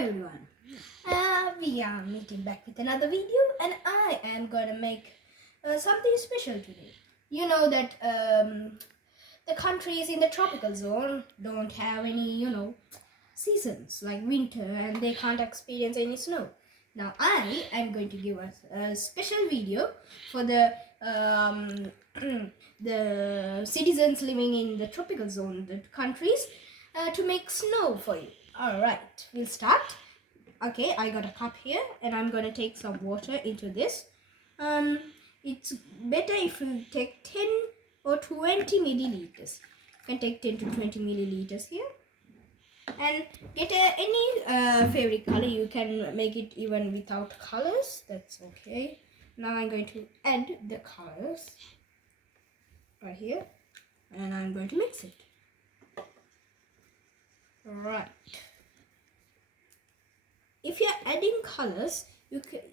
everyone, we are meeting back with another video, and I am gonna make something special today. You know that the countries in the tropical zone don't have any, seasons like winter, and they can't experience any snow. Now I am going to give us a special video for the the citizens living in the tropical zone, the countries, to make snow for you. Alright, we'll start. Okay, I got a cup here and I'm gonna take some water into this. It's better if you take 10 or 20 milliliters. You can take 10 to 20 milliliters here. And get any favorite color. You can make it even without colors. That's okay. Now I'm going to add the colors right here. And I'm going to mix it. Right. If you're adding colors,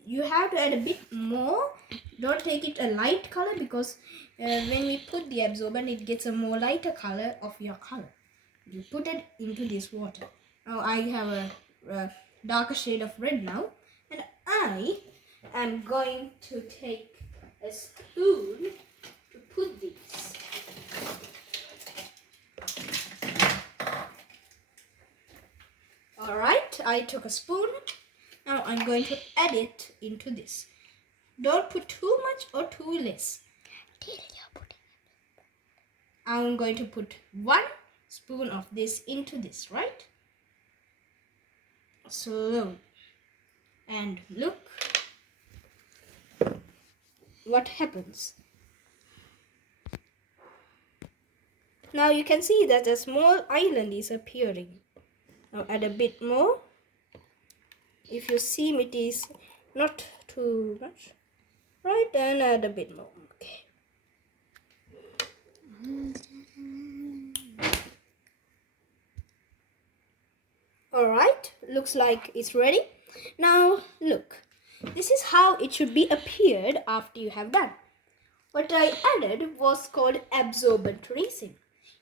you have to add a bit more. Don't take it a light color, because when we put the absorbent, it gets a more lighter color of your color. You put it into this water. Now I have a darker shade of red now, and I am going to take a spoon to put this. Alright, I took a spoon. Now I'm going to add it into this. Don't put too much or too less. I'm going to put 1 spoon of this into this, right? Slow. And look what happens. Now you can see that a small island is appearing. Now add a bit more. If you see it is not too much, right? And add a bit more. Okay. Alright, looks like it's ready. Now look, this is how it should be appeared after you have done. What I added was called absorbent resin.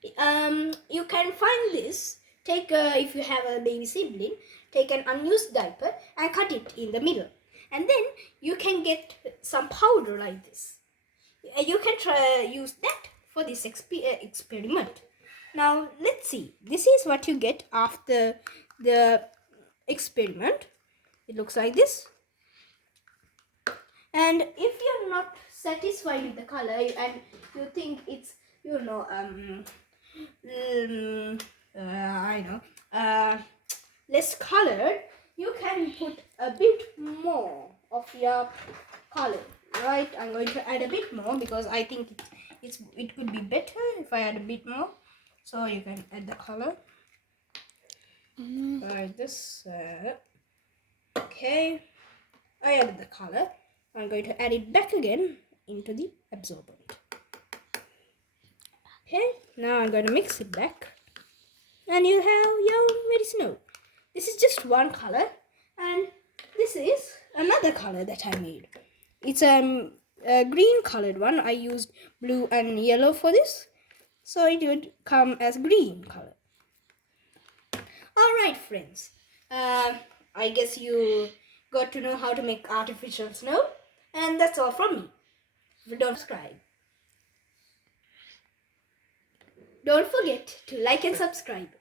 You can find this. Take if you have a baby sibling, take an unused diaper and cut it in the middle, and then you can get some powder like this. You can use that for this experiment. Now let's see. This is what you get after the experiment. It looks like this. And if you're not satisfied with the color and you think it's less colored, you can put a bit more of your color. Right, I'm going to add a bit more because I think it could be better if I add a bit more. So you can add the color like this. Okay, I added the color. I'm going to add it back again into the absorbent. Okay, now I'm going to mix it back, and you have your ready snow. This is just one color, and this is another color that I made. It's a green colored one. I used blue and yellow for this, so it would come as green color. Alright friends, I guess you got to know how to make artificial snow, and that's all from me. Don't subscribe. Don't forget to like and subscribe.